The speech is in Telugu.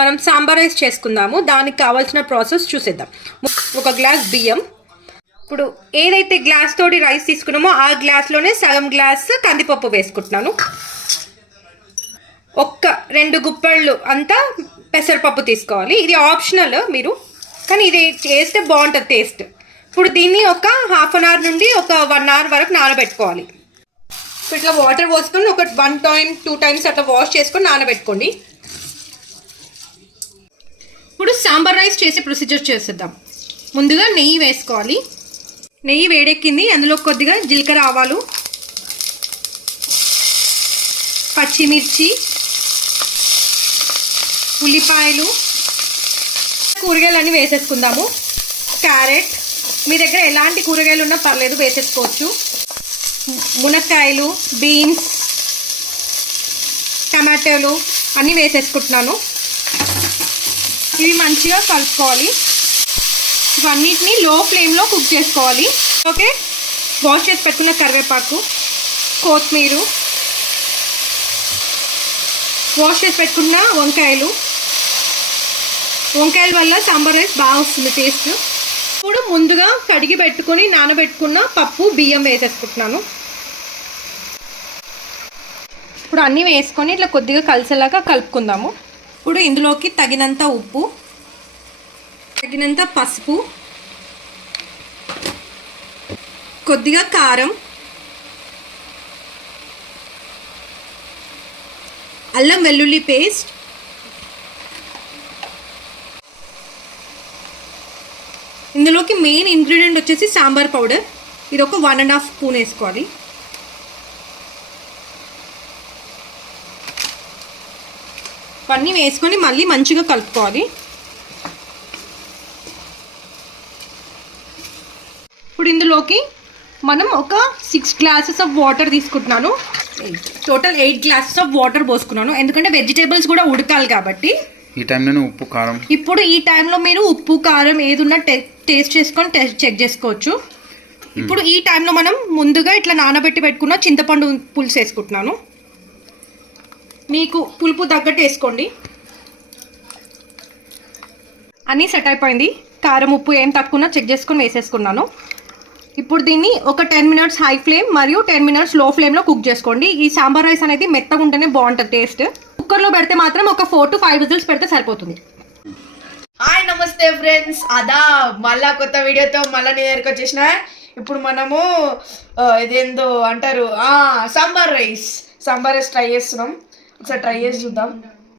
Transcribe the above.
మనం సాంబార్ రైస్ చేసుకుందాము. దానికి కావాల్సిన ప్రాసెస్ చూసేద్దాం. ఒక గ్లాస్ బియ్యం. ఇప్పుడు ఏదైతే గ్లాస్ తోటి రైస్ తీసుకున్నామో ఆ గ్లాస్లోనే సగం గ్లాస్ కందిపప్పు వేసుకుంటున్నాను. 2 గుప్పెళ్ళు అంతా పెసరపప్పు తీసుకోవాలి. ఇది ఆప్షనల్ మీరు, కానీ ఇది చేస్తే బాగుంటుంది టేస్ట్. ఇప్పుడు దీన్ని ఒక హాఫ్ అన్ అవర్ నుండి ఒక 1 అవర్ వరకు నానబెట్టుకోవాలి. ఇట్లా వాటర్ పోసుకొని ఒక 1 టైమ్ 2 టైమ్స్ అట్లా వాష్ చేసుకొని నానబెట్టుకోండి. ఇప్పుడు సాంబార్ రైస్ చేసే ప్రొసీజర్ చేసేద్దాం. ముందుగా నెయ్యి వేసుకోవాలి. నెయ్యి వేడెక్కింది, అందులో కొద్దిగా జీలకర్ర ఆవాలు, పచ్చిమిర్చి, ఉల్లిపాయలు, కూరగాయలు అన్నీ వేసేసుకుందాము. క్యారెట్, మీ దగ్గర ఎలాంటి కూరగాయలు ఉన్నా పర్లేదు వేసేసుకోవచ్చు. మునక్కాయలు, బీన్స్, టమాటోలు అన్నీ వేసేసుకుంటున్నాను. ఇవి మంచిగా కలుపుకోవాలి. ఇవన్నిటిని లో ఫ్లేమ్లో కుక్ చేసుకోవాలి. ఓకే, వాష్ చేసి పెట్టుకున్న కరివేపాకు, కొత్తిమీర, వాష్ చేసి పెట్టుకున్న వంకాయల వల్ల సాంబార్ రైస్ బాగా వస్తుంది టేస్ట్. ఇప్పుడు ముందుగా కడిగి పెట్టుకొని నానబెట్టుకున్న పప్పు, బియ్యం వేసేసుకుంటున్నాను. ఇప్పుడు అన్నీ వేసుకొని ఇట్లా కొద్దిగా కలిసేలాగా కలుపుకుందాము. ఇప్పుడు ఇందులోకి తగినంత ఉప్పు, తగినంత పసుపు, కొద్దిగా కారం, అల్లం వెల్లుల్లి పేస్ట్, ఇందులోకి మెయిన్ ఇంగ్రీడియంట్ వచ్చేసి సాంబార్ పౌడర్. ఇది ఒక 1.5 స్పూన్ వేసుకోవాలి. ఇవన్నీ వేసుకొని మళ్ళీ మంచిగా కలుపుకోవాలి. ఇప్పుడు ఇందులోకి మనం ఒక 6 గ్లాసెస్ ఆఫ్ వాటర్ తీసుకుంటున్నాను. టోటల్ 8 గ్లాసెస్ ఆఫ్ వాటర్ పోసుకున్నాను, ఎందుకంటే వెజిటేబుల్స్ కూడా ఉడకాలి కాబట్టి. ఈ టైంలో ఉప్పు కారం, ఇప్పుడు ఈ టైంలో మీరు ఉప్పు కారం ఏదున్నా టేస్ట్ చేసుకొని చెక్ చేసుకోవచ్చు. ఇప్పుడు ఈ టైంలో మనం ముందుగా ఇట్లా నానబెట్టి పెట్టుకున్న చింతపండు పులుసు వేసుకుంటున్నాను. మీకు పులుపు తగ్గట్టు వేసుకోండి. అన్నీ సెట్ అయిపోయింది. కారం ఉప్పు ఏం తక్కువ చెక్ చేసుకొని వేసేసుకున్నాను. ఇప్పుడు దీన్ని ఒక 10 మినిట్స్ హై ఫ్లేమ్ మరియు 10 మినిట్స్ లో ఫ్లేమ్లో కుక్ చేసుకోండి. ఈ సాంబార్ రైస్ అనేది మెత్తగా ఉంటేనే బాగుంటుంది టేస్ట్. కుక్కర్లో పెడితే మాత్రం ఒక 4 to 5 విజిల్స్ పెడితే సరిపోతుంది. హాయ్, నమస్తే ఫ్రెండ్స్. అదా మళ్ళా కొత్త వీడియోతో మళ్ళీ నీ దగ్గరికి వచ్చేసిన. ఇప్పుడు మనము ఇదేందో అంటారు, సాంబార్ రైస్ ట్రై చేస్తున్నాం. ఒకసారి ట్రై చేసి చూద్దాం.